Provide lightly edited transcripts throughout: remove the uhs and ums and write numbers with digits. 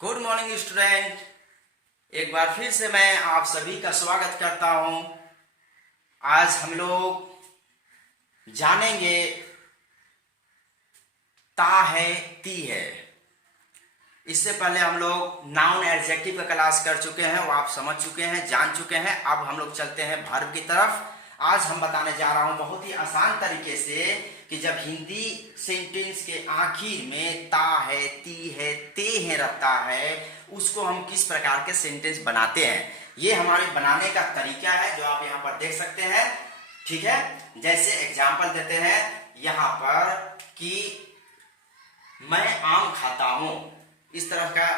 Good morning student. एक बार फिर से मैं आप सभी का स्वागत करता हूं। आज हम लोग जानेंगे ता है ती है। इससे पहले हम लोग नाउन एडजेक्टिव का क्लास कर चुके हैं, वो आप समझ चुके हैं, जान चुके हैं। अब हम लोग चलते हैं वर्ब की तरफ। आज हम बताने जा रहा हूं बहुत ही आसान तरीके से कि जब हिंदी सेंटेंस के आखिर में ता है, ती है, ते है रहता है, उसको हम किस प्रकार के सेंटेंस बनाते हैं। ये हमारे बनाने का तरीका है जो आप यहाँ पर देख सकते हैं। ठीक है, जैसे एग्जाम्पल देते हैं यहाँ पर कि मैं आम खाता हूं। इस तरह का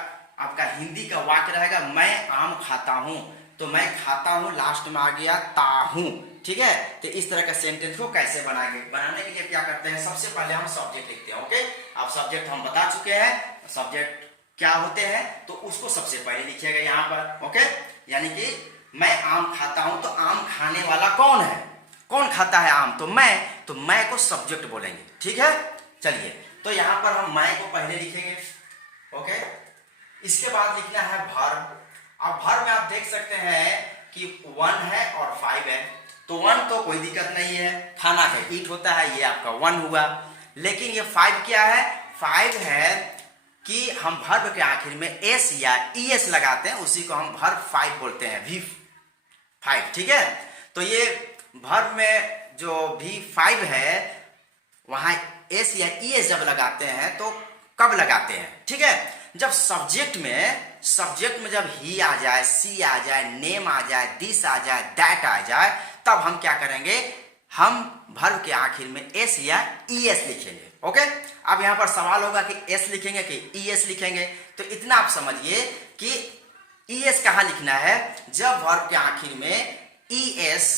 आपका हिंदी का वाक्य रहेगा, मैं आम खाता हूं। तो मैं खाता हूं लास्ट में आ गया ता हूं। ठीक है, तो इस तरह का सेंटेंस को कैसे बनाएंगे, बनाने के लिए क्या करते हैं, सबसे पहले हम सब्जेक्ट लिखते हैं। ओके, अब सब्जेक्ट हम बता चुके हैं, सब्जेक्ट क्या होते हैं, तो उसको सबसे पहले लिखिएगा यहाँ पर। ओके, यानी कि मैं आम खाता हूं, तो आम खाने वाला कौन है, कौन खाता है आम, तो मैं को सब्जेक्ट बोलेंगे। ठीक है, चलिए, तो यहाँ पर हम मैं को पहले लिखेंगे। ओके, इसके बाद लिखना है वर्ब। अब वर्ब में आप देख सकते हैं कि 1 है और 5 है। तो 1 तो कोई दिक्कत नहीं है, खाना है, ईट होता है, ये आपका 1 हुआ। लेकिन ये 5 क्या है, 5 है कि हम वर्ब के आखिर में एस या ईएस लगाते हैं, उसी को हम वर्ब 5 बोलते हैं, V5। ठीक है, तो ये वर्ब में जो V5 है वहां एस या ईएस जब लगाते हैं तो कब लगाते हैं, ठीक है, जब सब्जेक्ट में जब ही आ जाए, सी आ जाए, नेम आ जाए, दिस आ जाए, दैट आ जाए, तब हम क्या करेंगे, हम वर्ब के आखिर में एस या ईएस लिखेंगे। ओके, अब यहां पर सवाल होगा कि एस लिखेंगे कि ईएस लिखेंगे। तो इतना आप समझिए कि ईएस कहां लिखना है, जब वर्ब के आखिर में ईएस,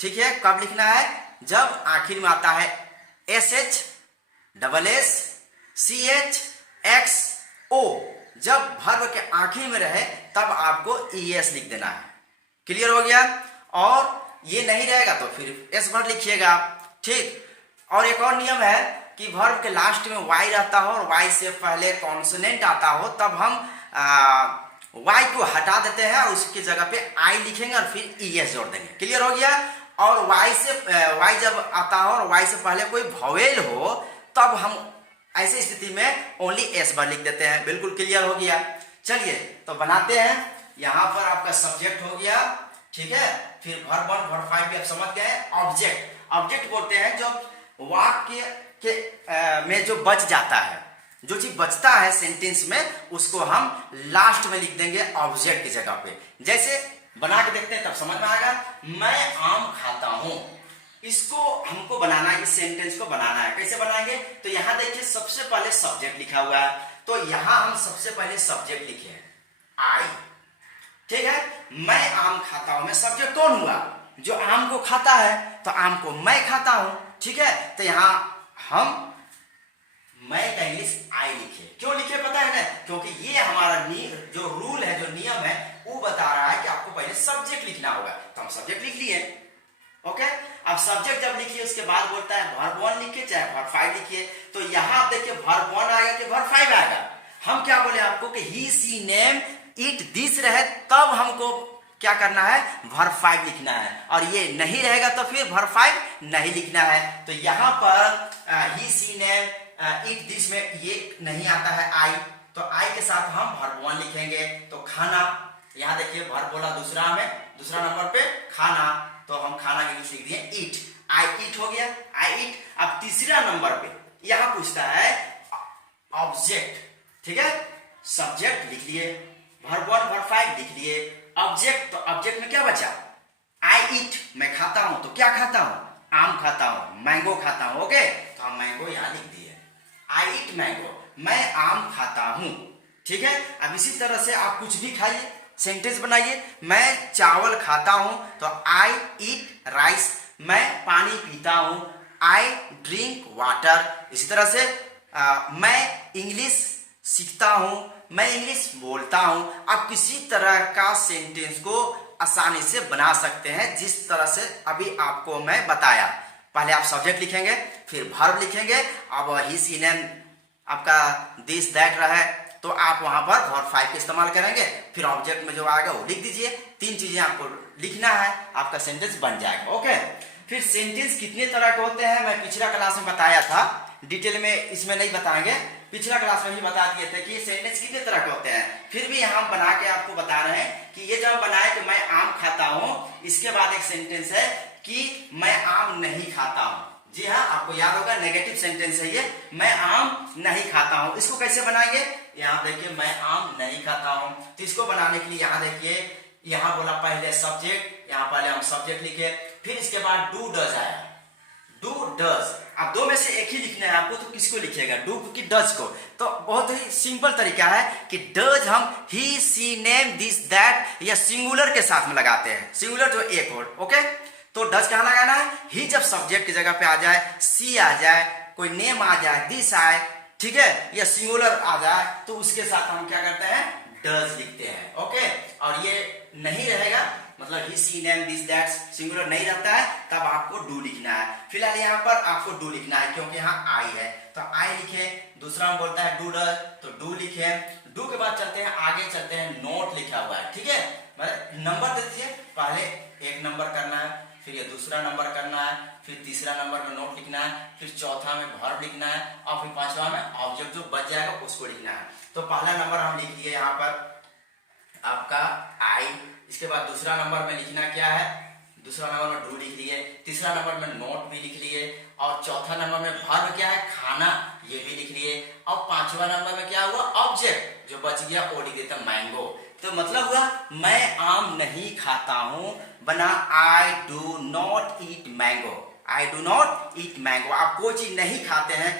ठीक है, कब लिखना है, जब आखिर में आता है SH double S CH XO, जब वर्ब के आखिर में रहे तब आपको ES लिख देना है। क्लियर हो गया, और ये नहीं रहेगा तो फिर S वर्ब लिखिएगा। ठीक, और एक और नियम है कि वर्ब के लास्ट में Y रहता हो और Y से पहले कॉन्सोनेंट आता हो, तब हम Y को हटा देते हैं और उसकी जगह पे I लिखेंगे और फिर ES जोड़ देंगे। क्लियर हो गया, और Y जब आता हो और Y से पहले कोई वोवेल हो तब हम ऐसी स्थिति में ओनली एस वर्ब लिख देते हैं। बिल्कुल क्लियर हो गया। चलिए, तो बनाते हैं। यहां पर आपका सब्जेक्ट हो गया, ठीक है, फिर वर्ब 1 वर्ब 5 भी आप समझ गए। ऑब्जेक्ट बोलते हैं जो वाक्य के में जो बच जाता है, जो चीज बचता है सेंटेंस में, उसको हम लास्ट में लिख देंगे ऑब्जेक्ट की जगह पे। जैसे बना के देखते हैं तब समझ में आएगा। मैं आम खाता हूं, इसको हमको बनाना है, इस सेंटेंस को बनाना है। कैसे बनाएंगे, तो यहां देखिए सबसे पहले सब्जेक्ट लिखा हुआ है, तो यहां हम सबसे पहले सब्जेक्ट लिखे आई। ठीक है, मैं आम खाता हूं में सब्जेक्ट कौन हुआ, जो आम को खाता है, तो आम को मैं खाता हूं। ठीक है, तो यहां हम मैं का इंग्लिश आई लिखे। क्यों लिखे पता है ना, क्योंकि ये हमारा जो रूल है, जो नियम है, वो बता रहा है कि आपको पहले सब्जेक्ट लिखना होगा। तो हम सब्जेक्ट लिख लिए। ओके, अब सब्जेक्ट जब लिखिए उसके बाद बोलता है वर्ब 1 लिखिए चाहे वर्ब 5 लिखिए। तो यहां आप देखिए वर्ब 1 आएगा कि वर्ब 5 आएगा। हम क्या बोले आपको कि ही सी नेम इट दिस रहे तब हमको क्या करना है, वर्ब 5 लिखना है, और ये नहीं रहेगा तो फिर वर्ब 5 नहीं लिखना है। तो यहां पर ही सी नेम इट दिस में ये नहीं आता है आई, तो आई के साथ हम वर्ब 1 लिखेंगे। तो खाना, यहां देखिए वर्ब बोला दूसरा नंबर पे खाना, तो हम खाना के लिए लिख दिए ईट, आई ईट हो गया, आई ईट। अब तीसरा नंबर पे यहां पूछता है ऑब्जेक्ट। ठीक है, सब्जेक्ट लिख लिए, वर्ब 1 वर्ब 5 लिख लिए, ऑब्जेक्ट, तो ऑब्जेक्ट में क्या बचा, आई ईट, मैं खाता हूं, तो क्या खाता हूं, आम खाता हूं, मैंगो खाता हूं। ओके, तो हम मैंगो यहां लिख दिए, आई ईट मैंगो, मैं आम खाता हूं। ठीक है, अब इसी तरह से आप कुछ भी खाइए, सेंटेंस बनाइए। मैं चावल खाता हूं, तो आई ईट राइस, मैं पानी पीता हूं, आई ड्रिंक वाटर। इसी तरह से मैं इंग्लिश सीखता हूं, मैं इंग्लिश बोलता हूं। आप किसी तरह का सेंटेंस को आसानी से बना सकते हैं, जिस तरह से अभी आपको मैं बताया। पहले आप सब्जेक्ट लिखेंगे, फिर वर्ब लिखेंगे। अब ही सी नेम आपका दिस दैट रहा है, तो आप वहां पर वर्ब 5 का इस्तेमाल करेंगे, फिर ऑब्जेक्ट में जो आएगा वो लिख दीजिए। 3 चीजें आपको लिखना है, आपका सेंटेंस बन जाएगा। ओके, फिर सेंटेंस कितने तरह के होते हैं मैं पिछला क्लास में बताया था, डिटेल में इसमें नहीं बताएंगे, पिछला क्लास में ही बता दिए थे कि सेंटेंस कितने तरह के होते हैं। फिर भी यहाँ बना के आपको बता रहे हैं कि ये जब बनाए कि मैं आम खाता हूं, इसके बाद एक सेंटेंस है कि मैं आम नहीं खाता हूं। जी हाँ, आपको याद होगा नेगेटिव सेंटेंस है ये, मैं आम नहीं खाता हूं। इसको कैसे बनाएंगे, यहाँ देखिए मैं आम नहीं खाता हूं। तो इसको बनाने के लिए यहाँ देखिए, यहाँ बोला पहले सब्जेक्ट, यहाँ पहले हम सब्जेक्ट लिखे, फिर इसके बाद डू डज आया, डू डज। अब दो में से एक ही लिखना है आपको, तो किसको लिखिएगा, डू की डज को। तो बहुत ही सिंपल तरीका है कि डज हम ही सी नेम दिस दैट या सिंगुलर के साथ में लगाते हैं, सिंगुलर जो एक वर्ड। ओके, तो डज कहां लगाना है, ही जब सब्जेक्ट की जगह पे आ जाए, सी आ जाए, कोई नेम आ जाए, दिस आए, ठीक है, या सिंगुलर आ जाए, तो उसके साथ हम क्या करते हैं, डज लिखते हैं। ओके, और ये नहीं रहेगा, मतलब he C name this that singular नहीं रहता है, तब आपको डू लिखना है। फिलहाल यहाँ पर आपको डू लिखना है क्योंकि यहाँ आई है, तो आई लिखे। दूसरा हम बोलता है डू डज, तो डू लिखे। डू के बाद चलते हैं आगे, चलते हैं नोट लिखा हुआ है, ठीक है, मतलब नंबर दे दीजिए, पहले 1 नंबर करना है, फिर ये दूसरा नंबर करना है, फिर तीसरा नंबर में नोट लिखना है, फिर चौथा में वर्ब लिखना है, और फिर पांचवा में ऑब्जेक्ट जो बच जाएगा उसको लिखना है। तो पहला नंबर हम लिख लिए यहाँ पर आपका आई, इसके बाद दूसरा नंबर में लिखना क्या है, दूसरा नंबर में डू लिख लिए, तीसरा नंबर में नोट भी लिख लिए, और चौथा नंबर में वर्ब क्या है, खाना, ये भी लिख लिए, और पांचवा नंबर में क्या हुआ, ऑब्जेक्ट जो बच गया वो लिख देते हैं मैंगो। तो मतलब हुआ मैं आम नहीं खाता हूं, बना I do not eat mango, I do not eat mango. आप कोई चीज नहीं खाते हैं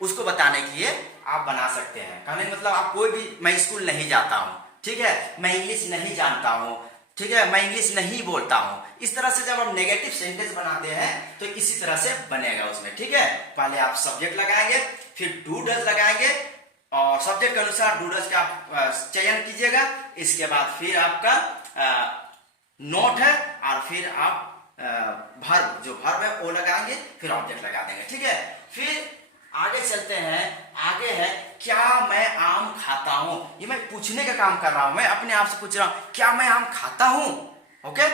उसको बताने के लिए आप बना सकते हैं, कहने मतलब आप कोई भी, मैं स्कूल नहीं जाता हूं, ठीक है, मैं इंग्लिश नहीं जानता हूं, ठीक है, मैं इंग्लिश नहीं बोलता हूं। इस तरह से जब हम नेगेटिव सेंटेंस बनाते हैं तो इसी तरह से बनेगा उसमें, ठीक है। पहले आप सब्जेक्ट लगाएंगे, फिर डू डज लगाएंगे, और सब्जेक्ट के अनुसार डू डज का आप चयन कीजिएगा। इसके बाद फिर आपका नोट है, और फिर आप वर्ब, जो वर्ब है वो लगाएंगे, फिर ऑब्जेक्ट लगा देंगे, ठीक है। फिर आगे चलते हैं, आगे है क्या मैं आम खाता हूं। ये मैं पूछने का काम कर रहा हूं, मैं अपने आप से पूछ रहा हूं क्या मैं आम खाता हूं। ओके,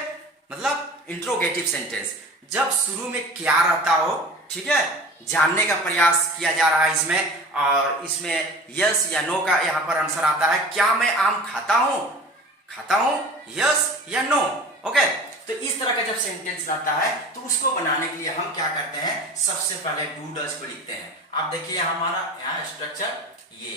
मतलब इंट्रोगेटिव सेंटेंस, जब शुरू में क्या रहता हो, ठीक है, जानने का प्रयास किया जा रहा है इसमें, और इसमें यस या नो का यहाँ पर आंसर आता है, क्या मैं आम खाता हूं, खाता हूं, यस या नो। ओके, तो इस तरह का जब सेंटेंस आता है तो उसको बनाने के लिए हम क्या करते हैं, सबसे पहले डू डज को लिखते हैं। आप देखिए हमारा यहाँ स्ट्रक्चर, ये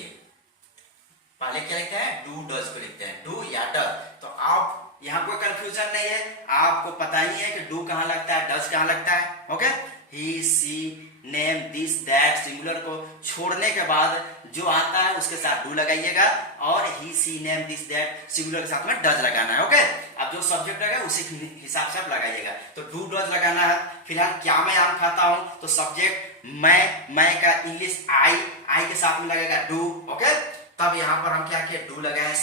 पहले क्या लिखते हैं, डू डज को लिखते हैं, डू या डज। तो आप यहाँ कोई कंफ्यूजन नहीं है, आपको पता ही है कि डू कहाँ लगता है, डज कहाँ लगता है। Okay, he C name this that singular को छोड़ने के बाद जो आता है उसके साथ डू लगाइएगा, और he C name this that singular के साथ में डज लगाना है। ओके, अब जो सब्जेक्ट लगा उसी हिसाब से आप लगाइएगा, तो डू डज लगाना है। फिलहाल क्या मैं आम खाता हूं, तो सब्जेक्ट मैं का इंग्लिश आई के साथ में लगेगा डू। ओके, तब यहां पर हम क्या किए, डू लगाए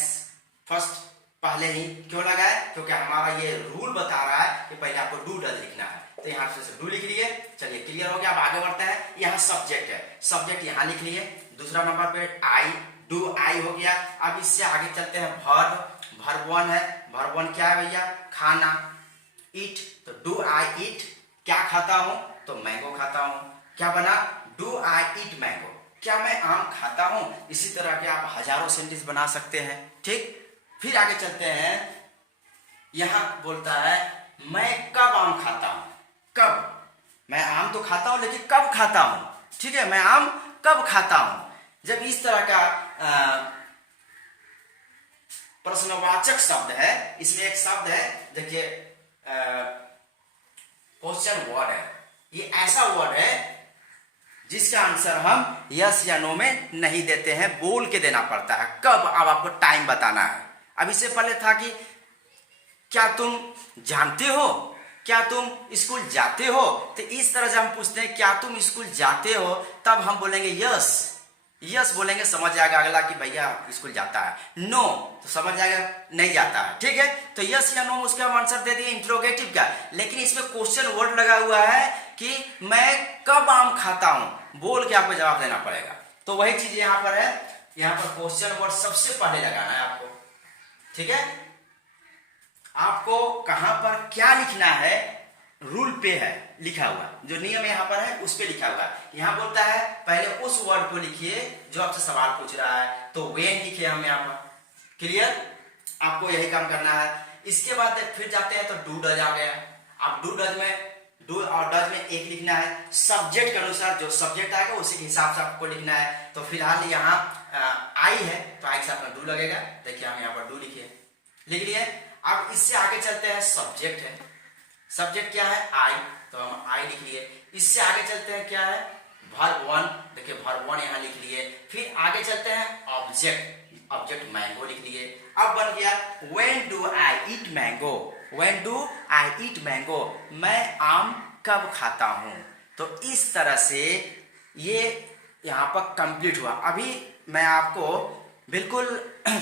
फर्स्ट, पहले ही क्यों लगाए, क्योंकि हमारा ये रूल बता रहा है कि पहले आपको डू डज लिखना है। तो यहाँ से डू लिख लिए, चलिए क्लियर हो गया। अब आगे बढ़ते हैं, यहाँ सब्जेक्ट है, सब्जेक्ट यहाँ लिख लिए, दूसरा नंबर पे आई, डू आई हो गया। अब इससे आगे चलते हैं वर्ब, वर्ब 1 है, वर्ब 1 क्या है भैया, खाना, ईट, तो डू आई ईट, क्या खाता हूं, तो मैंगो खाता हूं, क्या बना, डू आई ईट मैंगो, क्या मैं आम खाता हूं। इसी तरह के आप हजारों सेंटेंस बना सकते हैं, ठीक। फिर आगे चलते हैं, यहां बोलता है मैं कब आम खाता हूं, कब, मैं आम तो खाता हूं लेकिन कब खाता हूं, ठीक है, मैं आम कब खाता हूं। जब इस तरह का प्रश्नवाचक शब्द है, इसमें एक शब्द है देखिए, क्वेश्चन वर्ड है, ये ऐसा वर्ड है जिसका आंसर हम यस या नो में नहीं देते हैं, बोल के देना पड़ता है। कब, अब आपको टाइम बताना है। अब इससे पहले था कि क्या तुम जानते हो, क्या तुम स्कूल जाते हो, तो इस तरह जब हम पूछते हैं क्या तुम स्कूल जाते हो, तब हम बोलेंगे यस, यस बोलेंगे, समझ जाएगा अगला कि भैया स्कूल जाता है। नो तो समझ जाएगा नहीं जाता है, ठीक है। तो यस या नो उसका हम आंसर दे दिए इंट्रोगेटिव का, लेकिन इसमें क्वेश्चन वर्ड लगा हुआ है कि मैं कब आम खाता हूं, बोल के आपको जवाब देना पड़ेगा। तो वही चीज यहां पर है, यहाँ पर क्वेश्चन वर्ड सबसे पहले लगाना है आपको, ठीक है। आपको कहां पर क्या लिखना है, रूल पे है लिखा हुआ, जो नियम यहाँ पर है उस पे लिखा हुआ है। यहाँ बोलता है पहले उस वर्ड को लिखिए जो आपसे सवाल पूछ रहा है, तो वेन लिखे हम यहाँ पर, क्लियर। आपको यही काम करना है। इसके बाद फिर जाते हैं तो डू डज आ गया। आप डू डज में, डू और डज में एक लिखना है, सब्जेक्ट के अनुसार जो सब्जेक्ट आएगा उसी के हिसाब से आपको लिखना है। तो फिलहाल यहाँ आई है तो आई के साथ में डू लगेगा। देखिए हम यहाँ पर डू लिख लिए। अब इससे आगे चलते हैं, सब्जेक्ट है, सब्जेक्ट क्या है, आई, तो हम आई लिख लिए। इससे आगे चलते हैं, क्या है, वर्ब वन, देखिए वर्ब वन यहाँ लिख लिए। फिर आगे चलते हैं ऑब्जेक्ट, ऑब्जेक्ट मैंगो लिख लिए। अब बन गया when do I eat mango, when do I eat mango, मैं आम कब खाता हूं। तो इस तरह से ये यहाँ पर कंप्लीट हुआ। अभी मैं आपको बिल्कुल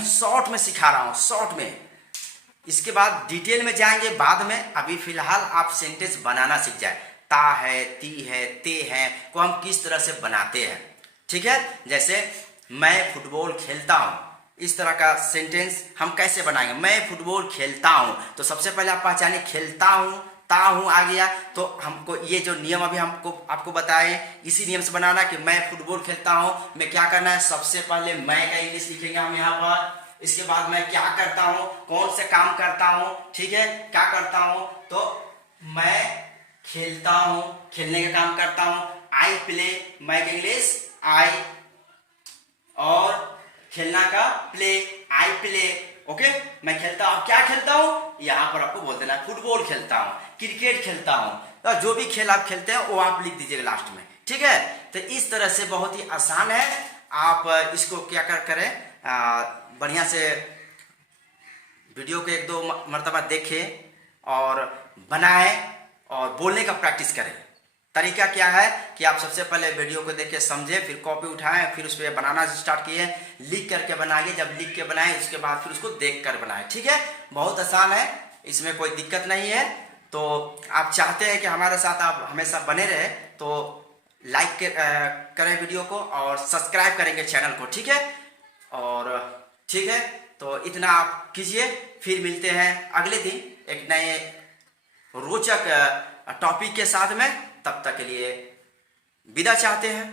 शॉर्ट में सिखा रहा हूं, शॉर्ट में। इसके बाद डिटेल में जाएंगे बाद में। अभी फिलहाल आप सेंटेंस बनाना सीख जाए। ता है, ती है, ते है को हम किस तरह से बनाते हैं, ठीक है। जैसे मैं फुटबॉल खेलता हूं, इस तरह का सेंटेंस हम कैसे बनाएंगे। मैं फुटबॉल खेलता हूं, तो सबसे पहले आप पहचाने खेलता हूं, ता हूं आ गया। तो हमको ये जो नियम अभी हमको आपको बताए, इसी नियम से बनाना कि मैं फुटबॉल खेलता हूं, मैं क्या करना है, सबसे पहले मैं का इंग्लिश लिखेंगे हम यहाँ पर। इसके बाद मैं क्या करता हूं, कौन से काम करता हूं, ठीक है, क्या करता हूं, तो मैं खेलता हूं, खेलने का काम करता हूं। आई प्ले, मैं का इंग्लिश आई, और खेलना का प्ले, आई प्ले, ओके। मैं खेलता हूं, क्या खेलता हूं, यहां पर आपको बोल देना है फुटबॉल खेलता हूं, क्रिकेट खेलता हूं, तो जो भी खेल आप खेलते हैं वो आप लिख दीजिएगा लास्ट में, ठीक है। तो इस तरह से बहुत ही आसान है। आप इसको क्या करें, बढ़िया से वीडियो को एक दो मर्तबा देखें और बनाएं और बोलने का प्रैक्टिस करें। तरीका क्या है कि आप सबसे पहले वीडियो को देख के समझें, फिर कॉपी उठाएं, फिर उस पर बनाना स्टार्ट किए, लिख करके बनाइए। जब लिख के बनाएं उसके बाद फिर उसको देख कर बनाएं, ठीक है। बहुत आसान है, इसमें कोई दिक्कत नहीं है। तो आप चाहते हैं कि हमारे साथ आप हमेशा बने रहे, तो लाइक करें वीडियो को और सब्सक्राइब करेंगे चैनल को, ठीक है। और ठीक है, तो इतना आप कीजिए। फिर मिलते हैं अगले दिन एक नए रोचक टॉपिक के साथ में। तब तक के लिए विदा चाहते हैं।